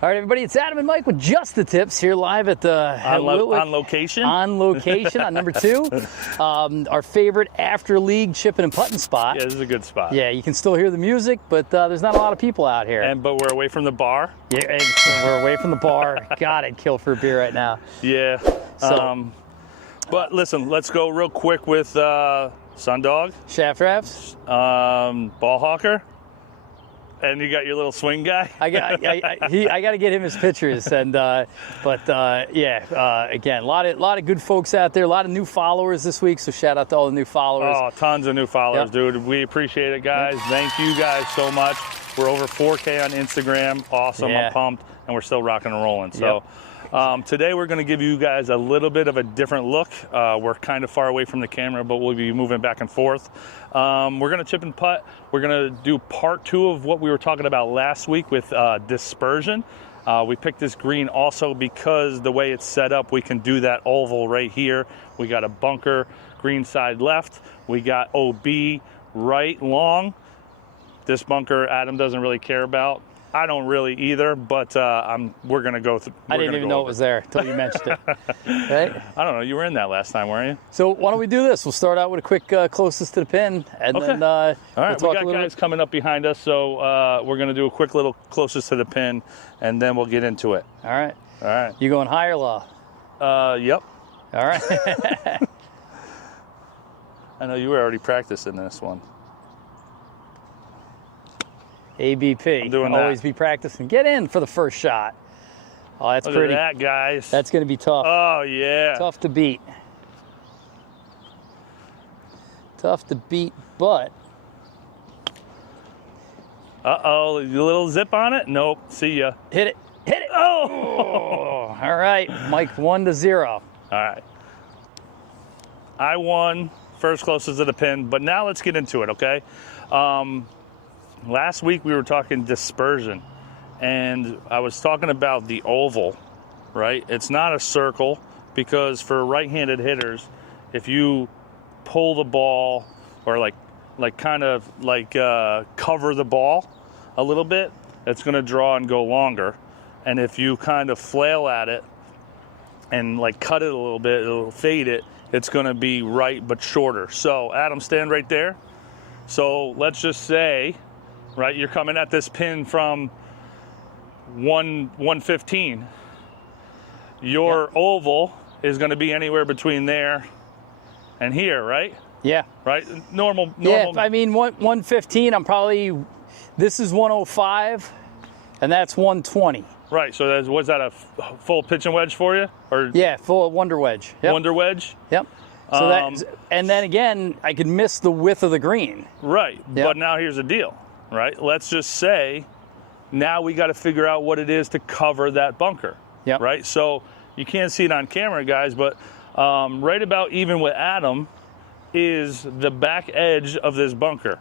All right, everybody, it's Adam and Mike with Just the Tips here live at the on location. On location on number 2. Our favorite after league chipping and putting spot. Yeah, this is a good spot. Yeah, you can still hear the music, but there's not a lot of people out here. But we're away from the bar. Yeah, and we're away from the bar. God, I'd kill for a beer right now. Yeah. But listen, let's go real quick with Sundog, Shaft Wraps, Ball Hawker. And you got your little swing guy. I got to get him his pictures, and again, a lot of good folks out there, a lot of new followers this week. So shout out to all the new followers. Oh, tons of new followers, Yep. dude. We appreciate it, guys. Yep. Thank you guys so much. We're over 4K on Instagram. Awesome. Yeah. I'm pumped, and we're still rocking and rolling. So. Today we're going to give you guys a little bit of a different look. We're kind of far away from the camera, but we'll be moving back and forth. We're going to chip and putt. We're going to do part 2 of what we were talking about last week with Dispersion. We picked this green also because the way it's set up, we can do that oval right here. We got a bunker, green side left. We got OB right long. This bunker Adam doesn't really care about. I don't really either, but we're going to go through. I didn't even know it was there until you mentioned it. Right? I don't know. You were in that last time, weren't you? So why don't we do this? We'll start out with a quick closest to the pin, and then all right. we'll talk We got a little guys bit. coming up behind us, so we're going to do a quick little closest to the pin, and then we'll get into it. All right. All right. You going high or low? Yep. All right. I know you were already practicing this one. ABP. I'm doing that. Always be practicing. Get in for the first shot. Oh, that's Look pretty. at that, guys. That's going to be tough. Oh, yeah. Tough to beat. Tough to beat, but. Uh-oh. A little zip on it? Nope. See ya. Hit it. Hit it. Oh. All right. Mike, 1-0. All right. I won first closest to the pin, but now let's get into it, okay? Last week we were talking dispersion, and I was talking about the oval, right? It's not a circle, because for right-handed hitters, if you pull the ball or cover the ball a little bit, it's going to draw and go longer. And if you kind of flail at it and cut it a little bit, it'll fade it, it's going to be right but shorter. So Adam, stand right there. So let's just say, right, you're coming at this pin from 115. Your oval is going to be anywhere between there and here, right? Yeah. Right? Normal. Yeah, I mean, 115, this is 105, and that's 120. Right, so was that a full pitch and wedge for you? Or yeah, full wonder wedge. Yep. Wonder wedge? Yep. So and then again, I could miss the width of the green. Right, Yep. But now here's the deal, right? Let's just say now we got to figure out what it is to cover that bunker. Yep. Right, so you can't see it on camera, guys, but right about even with Adam is the back edge of this bunker.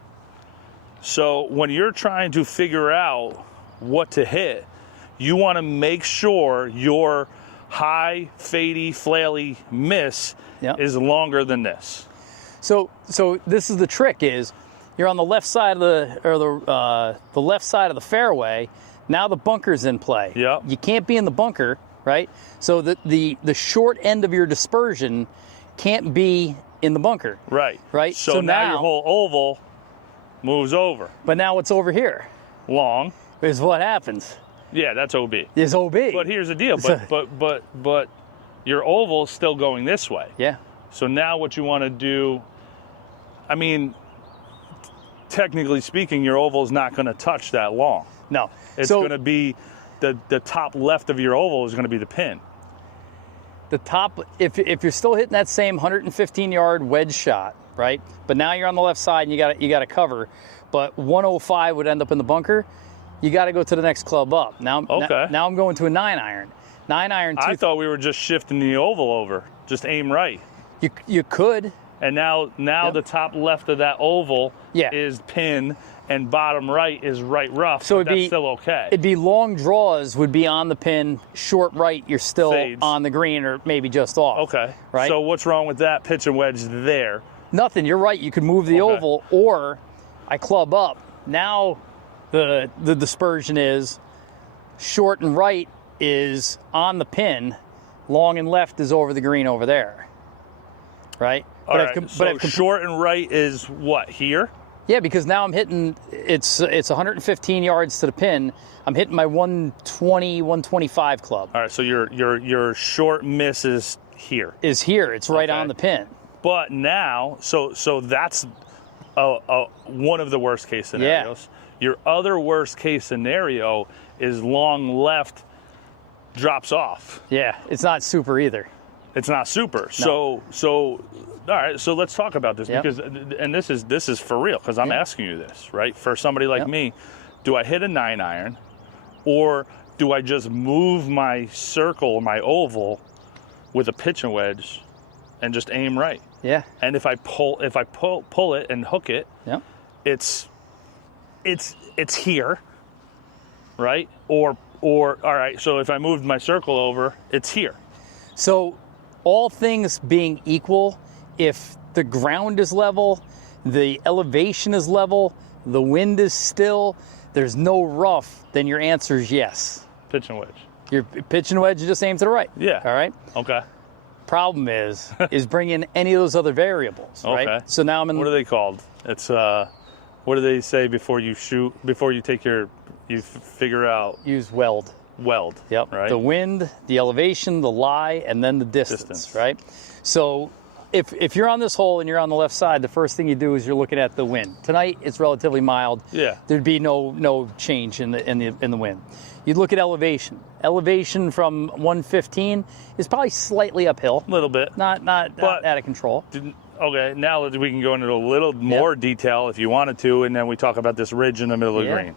So when you're trying to figure out what to hit, you want to make sure your high, fadey, flaily miss Yep. is longer than this. So this is the trick: is you're on the left side of the left side of the fairway. Now the bunker's in play. Yep. You can't be in the bunker, right? So the short end of your dispersion can't be in the bunker. Right. Right. So now your whole oval moves over. But now what's over here Long. is what happens. Yeah, that's OB. Is OB. But here's the deal. But your oval's still going this way. Yeah. So now what you want to do, I mean, technically speaking, your oval's not going to touch that long. No. It's going to be the top left of your oval is going to be the pin. The top, if you're still hitting that same 115-yard wedge shot, right? But now you're on the left side and you got to cover. But 105 would end up in the bunker. You got to go to the next club up. Now I'm going to a 9-iron. 9-iron. I thought we were just shifting the oval over. Just aim right. You could. And now Yep. the top left of that oval is pin, and bottom right is right rough. So that's still okay. It'd be long draws would be on the pin, short right you're still Fades. on the green or maybe just off. Okay. Right. So what's wrong with that pitch and wedge there? Nothing. You're right. You could move the oval, or I club up. Now the dispersion is short and right is on the pin, long and left is over the green over there, right? All right. So short and right is what, here? Yeah, because now I'm hitting, it's 115 yards to the pin. I'm hitting my 120, 125 club. All right, so your short miss is here. Is here. It's right on the pin. But now, so that's one of the worst case scenarios. Yeah. Your other worst case scenario is long left drops off. Yeah, it's not super either. It's not super. No. So all right, so let's talk about this because, and this is for real because I'm asking you this, right? For somebody like me, do I hit a 9-iron, or do I just move my circle, my oval, with a pitching wedge, and just aim right? Yeah. And if I pull it and hook it, it's here, right? Or all right, so if I moved my circle over, it's here. So all things being equal, if the ground is level, the elevation is level, the wind is still, there's no rough, then your answer is yes. Pitch and wedge. Your pitch and wedge, you just aim to the right. Yeah. All right? Okay. Problem is bring in any of those other variables, right? Okay. So now I'm in... What are they called? It's, what do they say before you shoot, before you take you figure out? Use weld. Weld. Yep. Right. The wind, the elevation, the lie, and then the distance. Right? So if you're on this hole and you're on the left side, the first thing you do is you're looking at the wind. Tonight it's relatively mild. Yeah. There'd be no change in the wind. You'd look at elevation. Elevation from 115 is probably slightly uphill. A little bit. Not out of control. Okay, now we can go into a little more detail if you wanted to, and then we talk about this ridge in the middle of the green.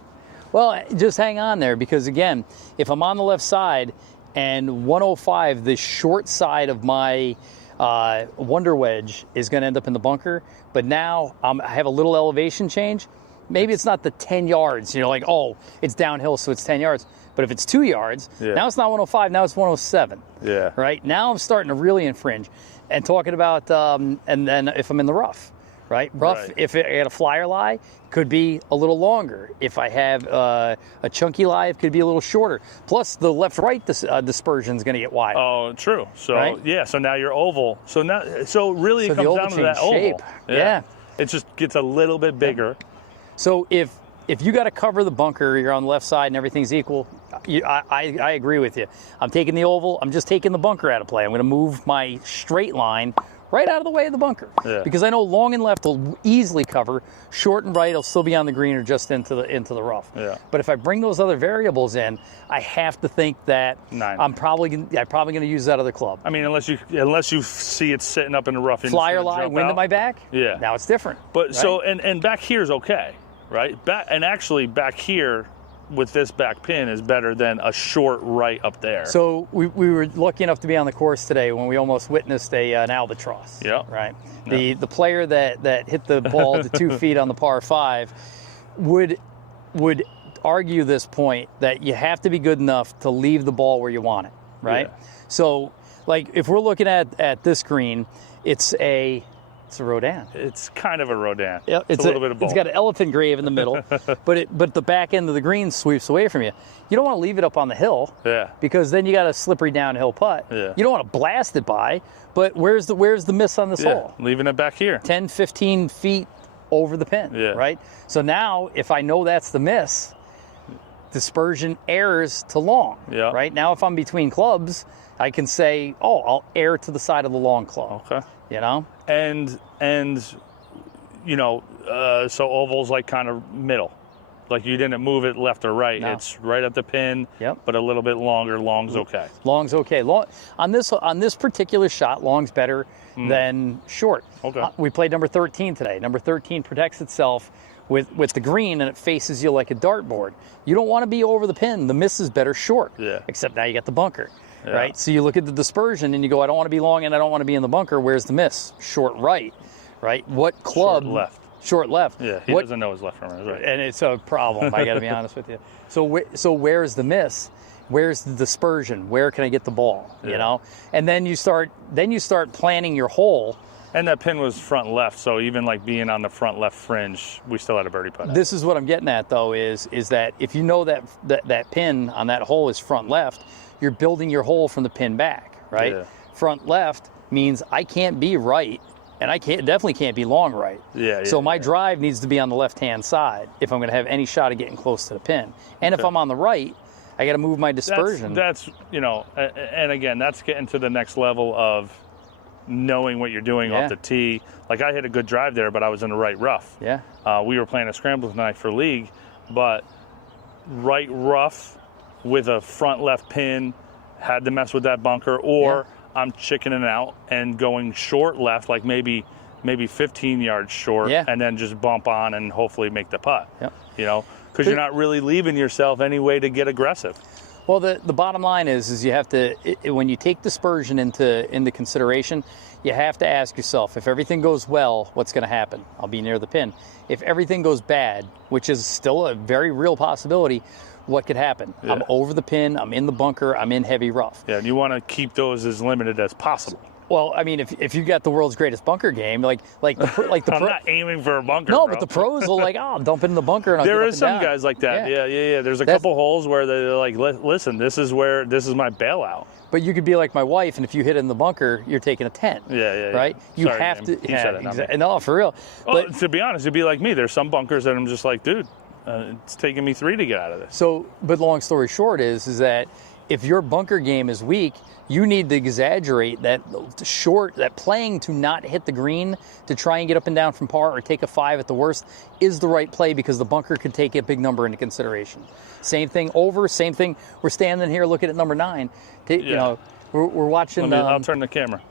Well, just hang on there because, again, if I'm on the left side and 105, the short side of my Wonder Wedge is going to end up in the bunker, but now I have a little elevation change. Maybe it's not the 10 yards. You're like, oh, it's downhill, so it's 10 yards. But if it's 2 yards, now it's not 105, now it's 107. Yeah. Right? Now I'm starting to really infringe. And talking about, and then if I'm in the rough, right? Rough, if I got a flyer lie, could be a little longer. If I have a chunky lie, it could be a little shorter. Plus, the left-right dispersion is going to get wide. Oh, true. So, so now you're oval. So really it comes down to that shape. oval. Yeah. It just gets a little bit bigger. So if you got to cover the bunker, you're on the left side and everything's equal, I agree with you. I'm taking the oval. I'm just taking the bunker out of play. I'm going to move my straight line right out of the way of the bunker. Yeah. Because I know long and left will easily cover. Short and right will still be on the green or just into the rough. Yeah. But if I bring those other variables in, I have to think that 9. I'm probably going to use that other club. I mean, unless you see it sitting up in the rough. Flyer lie, wind at my back. Yeah. Now it's different. But so and back here is okay, right? Actually back here with this back pin is better than a short right up there. So we were lucky enough to be on the course today when we almost witnessed an albatross. Yeah. Right. The player that hit the ball to 2 feet on the par 5 would argue this point that you have to be good enough to leave the ball where you want it. Right. Yeah. So like if we're looking at this green, it's a Rodin. It's kind of a Rodin. Yeah, it's a little bit of both. It's got an elephant grave in the middle, but the back end of the green sweeps away from you. You don't want to leave it up on the hill, because then you got a slippery downhill putt. Yeah. You don't want to blast it by, but where's the miss on this hole? Leaving it back here. 10, 15 feet over the pin, right? So now if I know that's the miss, dispersion errs to long, right? Now if I'm between clubs, I can say, oh, I'll err to the side of the long club. Okay. You know? And you know, so oval's like kind of middle. Like you didn't move it left or right. No. It's right at the pin, but a little bit longer. Long's okay. Long's okay. Long, on this particular shot, long's better than short. Okay. We played number 13 today. Number 13 protects itself with the green and it faces you like a dartboard. You don't want to be over the pin. The miss is better short. Yeah. Except now you got the bunker. Right? So you look at the dispersion and you go, I don't want to be long and I don't want to be in the bunker. Where's the miss? Short right. Right? What club? Short left. Short left. Yeah, he doesn't know his left from his right. And it's a problem, I got to be honest with you. So where's the miss? Where's the dispersion? Where can I get the ball? You know? And then you start planning your hole And that pin was front left, so even like being on the front left fringe, we still had a birdie putt. This is what I'm getting at, though, is that if you know that pin on that hole is front left, you're building your hole from the pin back, right? Yeah. Front left means I can't be right, and I definitely can't be long right. Yeah. So my drive needs to be on the left-hand side if I'm going to have any shot of getting close to the pin. And if I'm on the right, I got to move my dispersion. That's and again, that's getting to the next level of knowing what you're doing off the tee. Like I hit a good drive there, but I was in the right rough. Yeah. We were playing a scramble tonight for league, but right rough with a front left pin, had to mess with that bunker, or I'm chickening out and going short left, like maybe 15 yards short, and then just bump on and hopefully make the putt. Yep. Because you're not really leaving yourself any way to get aggressive. Well, the bottom line is you have to, when you take dispersion into consideration, you have to ask yourself, if everything goes well, what's going to happen? I'll be near the pin. If everything goes bad, which is still a very real possibility, what could happen? Yeah. I'm over the pin, I'm in the bunker, I'm in heavy rough. Yeah, and you want to keep those as limited as possible. Well, I mean, if you got the world's greatest bunker game, like the I'm not aiming for a bunker. No, bro. but the pros will I'll dump it in the bunker and I'll There get up is and some down. guys like that. Yeah. There's a couple holes where they're like, listen, this is my bailout. But you could be like my wife, and if you hit it in the bunker, you're taking a 10. Yeah. Right? You Sorry, have to. you said it, not me. No, for real. Well, But to be honest, it'd be like me. There's some bunkers that I'm just like, dude, it's taking me 3 to get out of this. but long story short is that if your bunker game is weak, you need to exaggerate that playing to not hit the green to try and get up and down from par or take a 5 at the worst is the right play, because the bunker could take a big number into consideration. Same thing. We're standing here looking at number 9. We're watching. I'll turn the camera.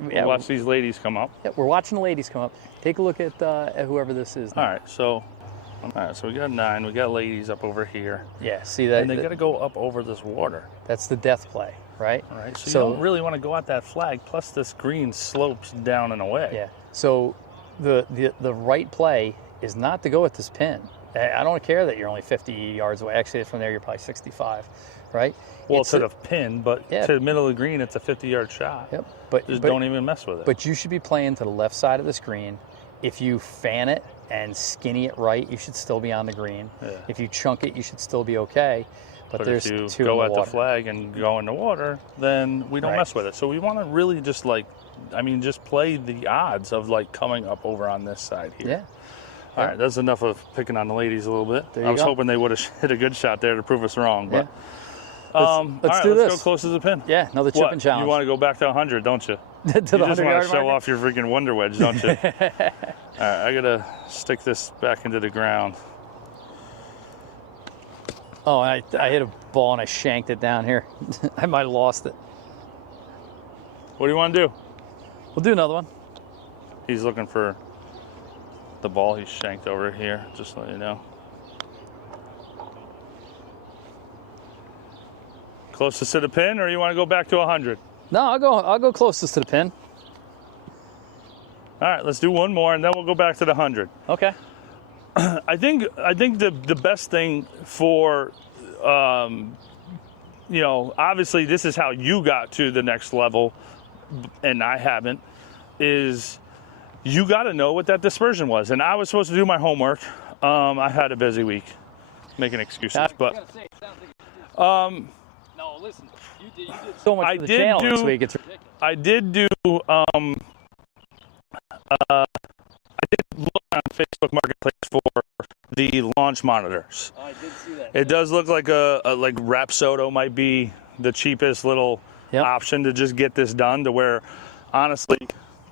Watch these ladies come up. Yeah, we're watching the ladies come up. Take a look at whoever this is now. All right, so we got 9. We got ladies up over here. Yeah, see that? And they got to go up over this water. That's the death play, right? All right, so you don't really want to go at that flag. Plus, this green slopes down and away. Yeah. So the right play is not to go at this pin. I don't care that you're only 50 yards away. Actually, from there, you're probably 65, right? Well, to the pin, but to the middle of the green, it's a 50-yard shot. Yep. But don't even mess with it. But you should be playing to the left side of the screen. If you fan it and skinny it right, you should still be on the green. Yeah. If you chunk it, you should still be okay. But there's if you two go in the at water. the flag and go in the water, then we don't mess with it. So we want to really just just play the odds of coming up over on this side here. Yeah. All right, that's enough of picking on the ladies a little bit. There I you was go. hoping they would have hit a good shot there to prove us wrong. But let's do let's this. go close to the pin. Yeah, another chipping challenge. You want to go back to 100, don't you? to the You just 100 want yard to show marker? off your freaking Wonder Wedge, don't you? All right, I got to stick this back into the ground. Oh, I hit a ball and I shanked it down here. I might have lost it. What do you want to do? We'll do another one. He's looking for the ball he shanked over here, just to let you know. Closest to the pin, or you want to go back to 100? No, I'll go closest to the pin. All right, let's do one more, and then we'll go back to the 100. Okay. I think the best thing for, obviously this is how you got to the next level, and I haven't, is you got to know what that dispersion was. And I was supposed to do my homework. I had a busy week, making excuses, but. No, listen. You did so much for the channel this week. It's ridiculous. I did look on Facebook Marketplace for the launch monitors. Oh, I did see that. It does look like like Rapsodo might be the cheapest little option to just get this done, to where, honestly,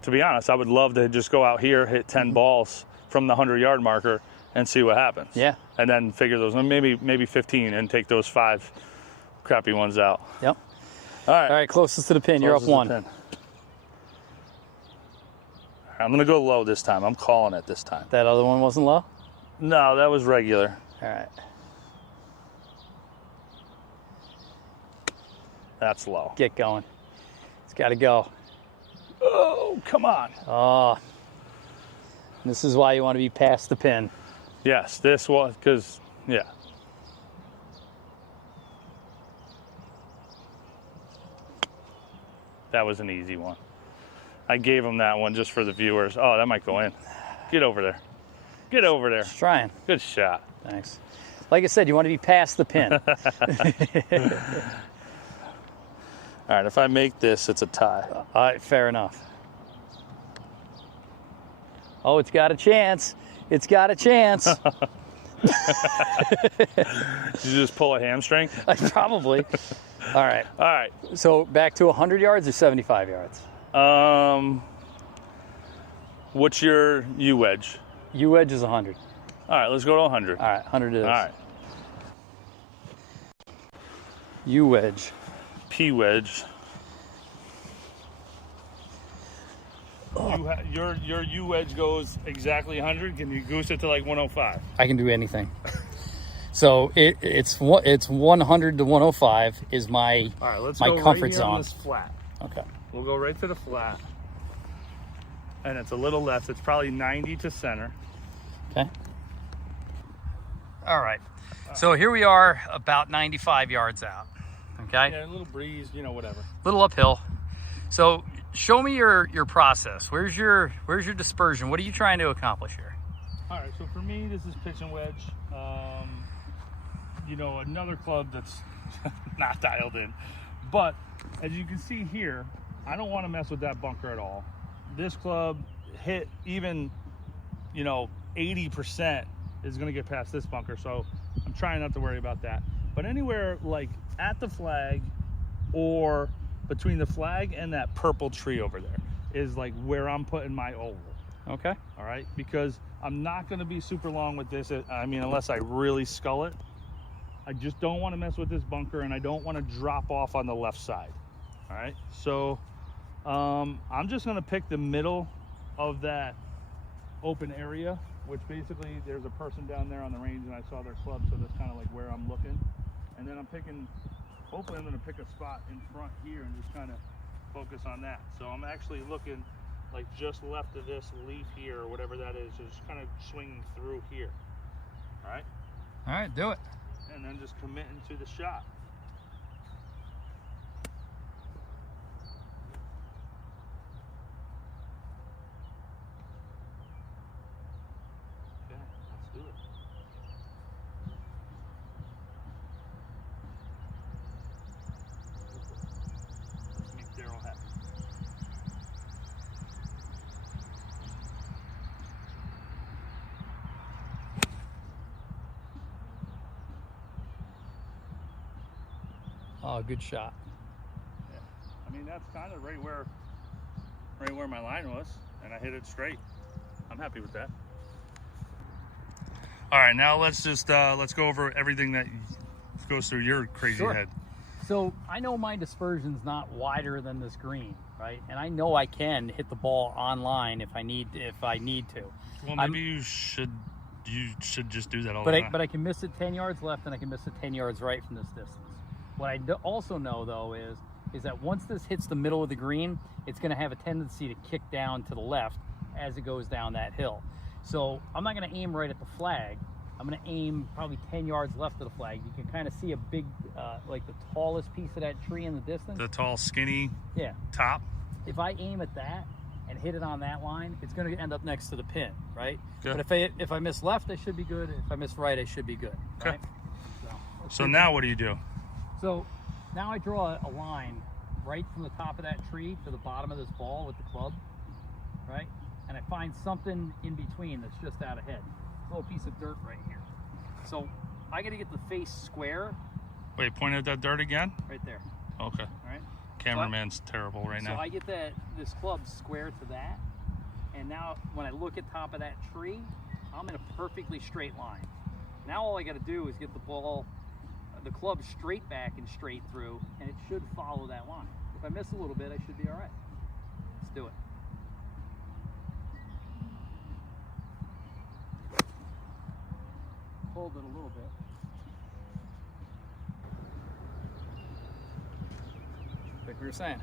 to be honest, I would love to just go out here, hit 10 balls from the 100-yard marker and see what happens. Yeah. And then figure those, maybe 15, and take those 5 crappy ones out. Yep. All right, closest to the pin. You're up 1. I'm going to go low this time. I'm calling it this time. That other one wasn't low? No, that was regular. All right. That's low. Get going. It's got to go. Oh, come on. Oh. This is why you want to be past the pin. Yes, this was, because, yeah. That was an easy one. I gave him that one just for the viewers. Oh, that might go in. Get over there. Get over there. Just trying. Good shot. Thanks. Like I said, you want to be past the pin. All right, if I make this, it's a tie. All right, fair enough. Oh, it's got a chance. It's got a chance. Did you just pull a hamstring? Probably. All right. All right. So back to 100 yards or 75 yards? What's your U wedge? U wedge is 100. All right, let's go to 100. All right, 100 it is. All right. U wedge. P wedge. Your U wedge goes exactly 100. Can you goose it to like 105? I can do anything. So it's 100 to 105 is my All right, let's my go comfort right zone. on this flat. Okay. We'll go right to the flat. And it's a little left. It's probably 90 to center. Okay. All right. So here we are about 95 yards out. Okay. Yeah, a little breeze, whatever. Little uphill. So show me your process. Where's your dispersion? What are you trying to accomplish here? All right, so for me, this is pitch and wedge. Another club that's not dialed in. But as you can see here, I don't want to mess with that bunker at all. This club hit even, 80% is going to get past this bunker. So I'm trying not to worry about that. But anywhere like at the flag or between the flag and that purple tree over there is like where I'm putting my oval. Okay. All right. Because I'm not going to be super long with this. Unless I really skull it. I just don't want to mess with this bunker, and I don't want to drop off on the left side. All right. So I'm just going to pick the middle of that open area, which basically there's a person down there on the range and I saw their club. So that's kind of like where I'm looking. And then hopefully I'm going to pick a spot in front here and just kind of focus on that. So I'm actually looking like just left of this leaf here or whatever that is, just kind of swinging through here. All right. All right, do it. And then just committing to the shot. Okay, let's do it. Let's make Daryl happy. Oh, good shot. Yeah. That's kind of right where my line was, and I hit it straight. I'm happy with that. All right, now let's go over everything that goes through your crazy head. So I know my dispersion's not wider than this green, right? And I know I can hit the ball on line if I need to. Well, maybe you should just do that all the time. But I can miss it 10 yards left and I can miss it 10 yards right from this distance. What I also know though is that once this hits the middle of the green, it's going to have a tendency to kick down to the left as it goes down that hill. So I'm not going to aim right at the flag. I'm going to aim probably 10 yards left of the flag. You can kind of see a big, like the tallest piece of that tree in the distance. The tall, skinny top. If I aim at that and hit it on that line, it's going to end up next to the pin, right? Good. But if I miss left, I should be good. If I miss right, I should be good. Okay. Right? So now what do you do? So now I draw a line right from the top of that tree to the bottom of this ball with the club, right? And I find something in between that's just out ahead. A little piece of dirt right here. So I got to get the face square. Wait, point at that dirt again? Right there. Okay. All right. Cameraman's terrible right now. So I get this club square to that, and now when I look at top of that tree, I'm in a perfectly straight line. Now all I got to do is get the ball, the club straight back and straight through, and it should follow that line. If I miss a little bit, I should be all right. Let's do it. Hold it a little bit. Like we were saying.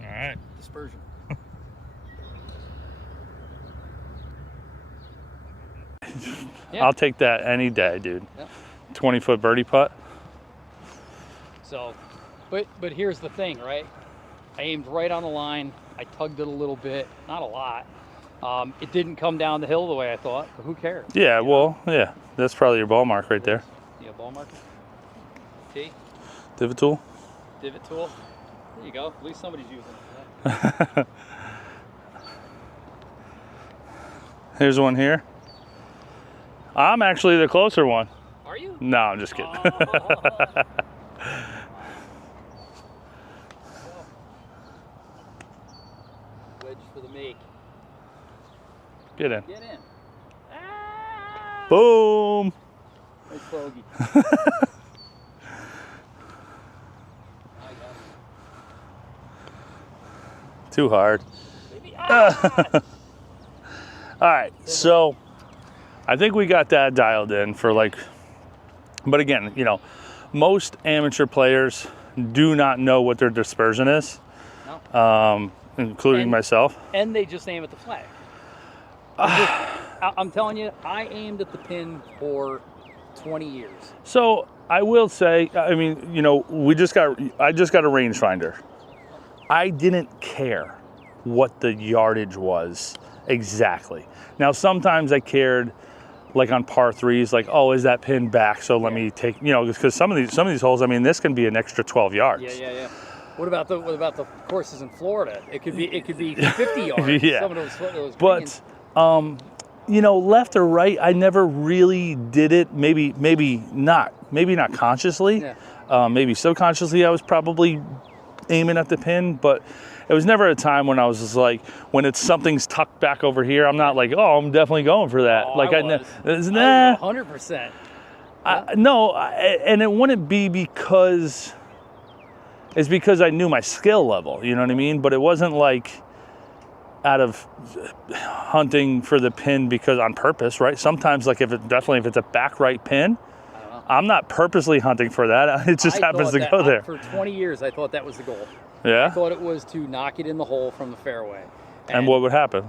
All right. Dispersion. I'll take that any day, dude. Yep. 20-foot birdie putt. So, but here's the thing, right? I aimed right on the line. I tugged it a little bit, not a lot. It didn't come down the hill the way I thought, but who cares? Yeah, well, yeah. That's probably your ball mark right there. Yeah, ball marker. T. Divot tool. Divot tool. There you go. At least somebody's using it. Here's one here. I'm actually the closer one. Are you? No, I'm just kidding. Wedge for the make. Get in. Get in. Ah! Boom. Nice bogey. Too hard. Ah! All right, so I think we got that dialed in for like, but again, you know, most amateur players do not know what their dispersion is, No. Including myself. And they just aim at the flag. I'm telling you, I aimed at the pin for 20 years. So I will say, I mean, you know, I just got a rangefinder. I didn't care what the yardage was exactly. Now, sometimes I cared, like on par threes, like, oh, is that pin back? So let me take, you know, because some of these holes, I mean, this can be an extra 12 yards. Yeah. What about the courses in Florida? It could be 50 yards. Yeah. Some of those But you know, left or right, I never really did it. Maybe not consciously. Yeah. Maybe subconsciously, I was probably aiming at the pin, but it was never a time when I was just like, when something's tucked back over here, I'm not like, oh, I'm definitely going for that. Oh, like I was 100%. No, and it wouldn't be because I knew my skill level. You know what I mean? But it wasn't like out of hunting for the pin because on purpose, right? Sometimes, like if it's a back right pin, I'm not purposely hunting for that. It just happens to go there. For 20 years, I thought that was the goal. Yeah. I thought it was to knock it in the hole from the fairway. And what would happen?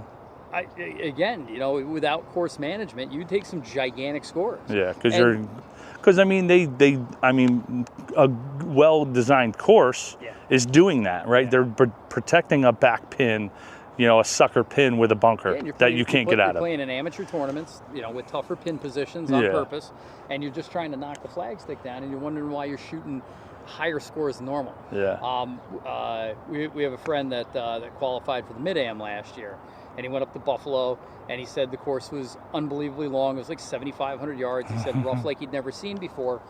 Again, you know, without course management, you'd take some gigantic scores. Yeah, because I mean, a well-designed course is doing that, right? Yeah. They're protecting a back pin, you know, a sucker pin with a bunker that you can't get out of. You're playing in amateur tournaments, you know, with tougher pin positions on purpose, and you're just trying to knock the flagstick down, and you're wondering why you're shooting higher scores than normal. Yeah. We have a friend that qualified for the Mid-Am last year, and he went up to Buffalo, and he said the course was unbelievably long. It was like 7,500 yards. He said rough like he'd never seen before,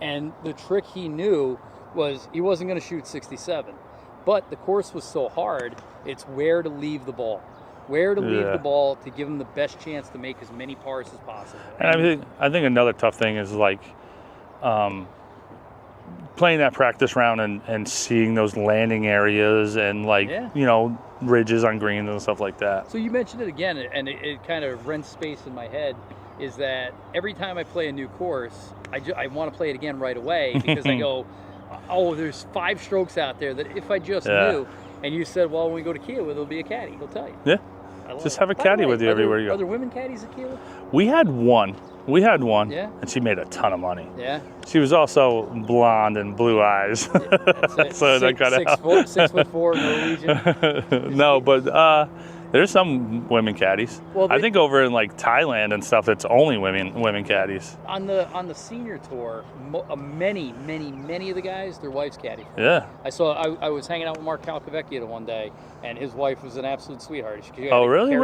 and the trick he knew was he wasn't going to shoot 67, but the course was so hard. It's where to leave the ball. Where to leave the ball to give him the best chance to make as many pars as possible. And I think another tough thing is like playing that practice round and seeing those landing areas and like, you know, ridges on greens and stuff like that. So you mentioned it again, and it kind of rents space in my head, is that every time I play a new course, I want to play it again right away because I go, oh, there's 5 strokes out there that if I just knew. And you said, well, when we go to Kiowa, there'll be a caddy. He'll tell you. Yeah. Just have a caddy with you everywhere you go. Are there women caddies at Kiowa? We had one. Yeah. And she made a ton of money. Yeah. She was also blonde and blue eyes. So that kind of 6'4", Norwegian. No, but there's some women caddies. Well, I think over in like Thailand and stuff, it's only women caddies. On the senior tour, many of the guys, their wives caddy. Yeah. I was hanging out with Mark Calcavecchia one day, and his wife was an absolute sweetheart. Oh, really?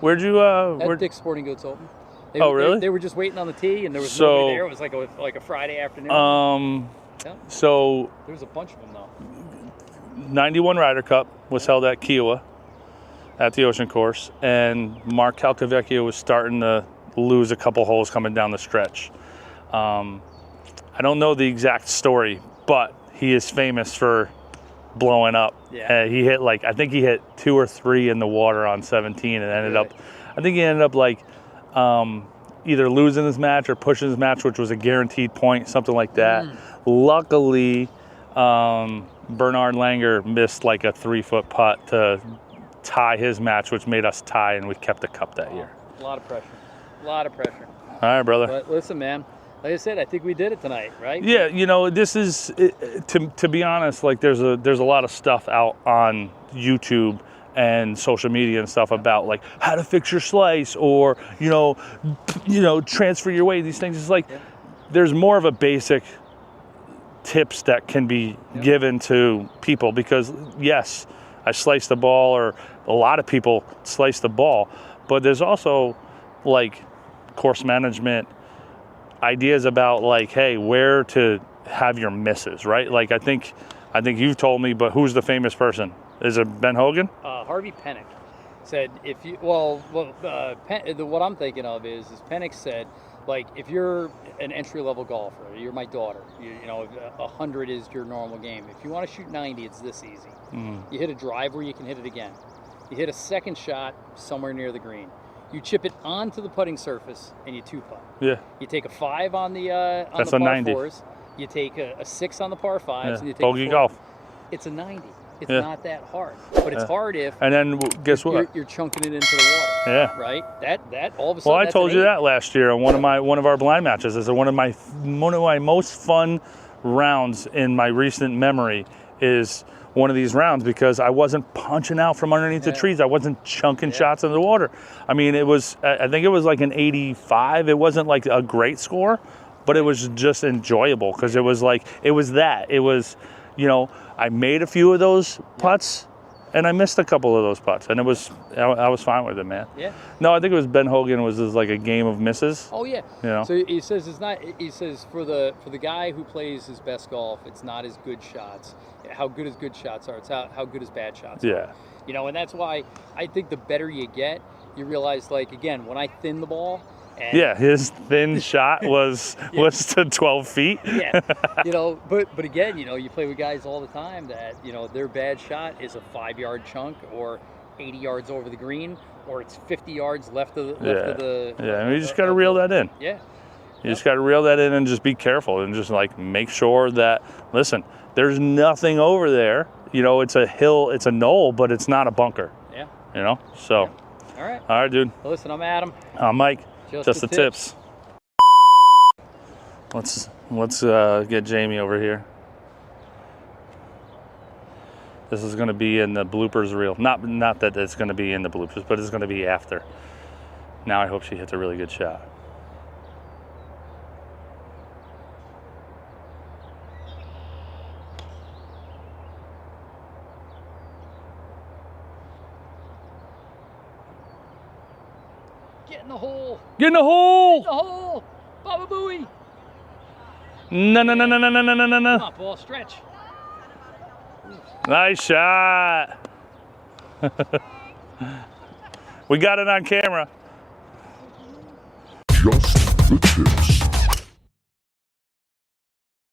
Where'd you? At Dick's Sporting Goods Open. Really? They were just waiting on the tee, and there was nobody there. It was like a Friday afternoon. So there was a bunch of them though. 91 Ryder Cup was held at Kiowa, at the Ocean Course, and Mark Calcavecchia was starting to lose a couple holes coming down the stretch. I don't know the exact story, but he is famous for blowing up. Yeah. He hit I think he hit 2 or 3 in the water on 17 and ended up either losing his match or pushing his match, which was a guaranteed point, something like that. Luckily, Bernard Langer missed like a 3-foot putt to tie his match, which made us tie, and we kept the cup that year. A lot of pressure. All right, brother. But listen, man, Like I said, I think we did it tonight, right? Yeah, this is to be honest. Like there's a lot of stuff out on YouTube and social media and stuff about like how to fix your slice or transfer your weight. These things. It's like there's more of a basic tips that can be given to people because yes, I slice the ball or a lot of people slice the ball, but there's also like course management ideas about like, hey, where to have your misses, right? Like I think you've told me, but who's the famous person? Is it Ben Hogan? Harvey Pennick said what I'm thinking of is Pennick said, like, if you're an entry-level golfer, you're my daughter, 100 is your normal game. If you want to shoot 90, it's this easy. You hit a drive where you can hit it again. You hit a second shot somewhere near the green. You chip it onto the putting surface and you two-putt. Yeah. You take a 5 on the That's the a par 90. 4s. You take a 6 on the par 5s. And you take bogey golf. It's a 90. It's not that hard, but it's hard if. And then guess what? You're chunking it into the water. Yeah. Right. That all of a sudden. Well, I told you that last year on one of our blind matches. Is one of my most fun rounds in my recent memory is one of these rounds because I wasn't punching out from underneath the trees. I wasn't chunking shots into the water. I mean, I think it was like an 85. It wasn't like a great score, but it was just enjoyable because it was I made a few of those putts, and I missed a couple of those putts, and I was fine with it, man. Yeah. No, I think it was Ben Hogan was just like a game of misses. Oh yeah. So he says it's not. He says for the guy who plays his best golf, it's not his good shots. How good his good shots are. It's how good his bad shots are. Yeah. And that's why I think the better you get, you realize, like, again, when I thin the ball. His thin shot was to 12 feet. But again, you play with guys all the time that, their bad shot is a 5-yard chunk or 80 yards over the green, or it's 50 yards left of the. And you just got to reel that in. Yeah. You just got to reel that in and just be careful and just like make sure that, listen, there's nothing over there. It's a hill, it's a knoll, but it's not a bunker. Yeah. So. Yeah. All right, dude. Well, listen, I'm Adam. I'm Mike. Just the tips. Let's get Jamie over here. This is going to be in the bloopers reel. Not that it's going to be in the bloopers, but it's going to be after. Now I hope she hits a really good shot. Get in the hole. Get in the hole. Get in the hole. Baba Booey. No. Come on, ball, stretch. Nice shot. We got it on camera. Just the tips.